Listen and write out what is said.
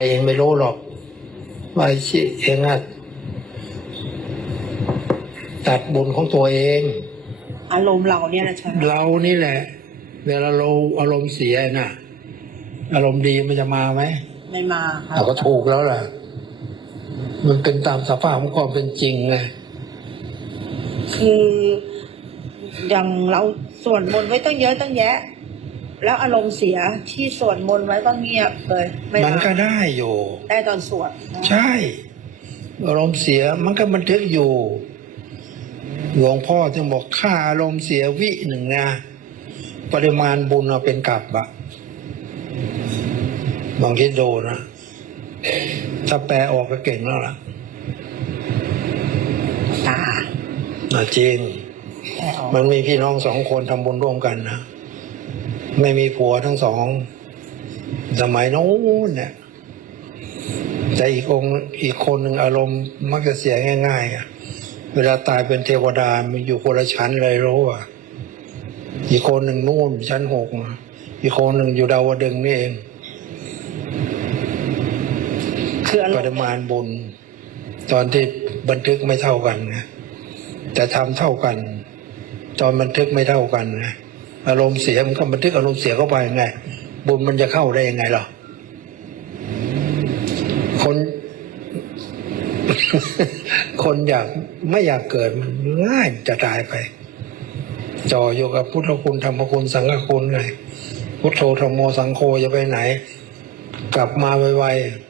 เองไม่รู้หรอกว่าไอ้ชิเองอะตัดบุญของตัวเอง อารมณ์เราเนี่ยนะใช่ไหมเรานี่แหละ เวลาเราอารมณ์เสียน่ะ อารมณ์ดีมันจะมาไหมไม่มาครัเราบก็ถูกแล้วล่ะ มันเป็นตามสภาพของความเป็นจริงไงคืออย่างเราสวดมนต์ไว้ตั้งเยอะตั้งแยะ แล้วอารมณ์เสียที่สวดมนต์ไว้ก็เงียบเลยไม่มันมาก็ได้อยู่ ได้ตอนสวดนะใช่ อารมณ์เสียมันก็บันทึกอยู่ หลวงพ่อจึงบอกค่าอารมณ์เสียวิหนึ่งนะปริมาณบุญเอาเป็นกลับอะบางทีโดนะถ้าแปลออกก็เก่งแล้วล่ะตานะจริงแค่ออกมันมีพี่น้องสองคนทำบุญร่วมกันนะ ไม่มีผัวทั้งสอง สมัยโน้นเนี่ยแต่อีกองค์อีกคนหนึ่งอารมณ์มักจะเสียง่ายๆอะเวลาตายเป็นเทวดามันอยู่คนละชั้นเลยรู้อะ อีกคนหนึ่งนู่นชั้นหกอะอีกคนหนึ่งอยู่ดาวดึงส์นี่เองคืออารปมริณ์มาณบุญ ตอนที่บันทึกไม่เท่ากันนะแต่ทำเท่ากัน ตอนบันทึกไม่เท่ากันนะ อารมณ์เสียมันก็บันทึกอารมณ์เสียเข้าไปไง บุญมันจะเข้าได้ยังไงหรอคนคนอยากไม่อยากเกิดมันง่ายจะตายไปจ่ออยู่กับพุทธคุณธรรมคุณสังฆคุณไงพุทโธธรรมโมสังโฆจะไปไหน กลับมาไวๆ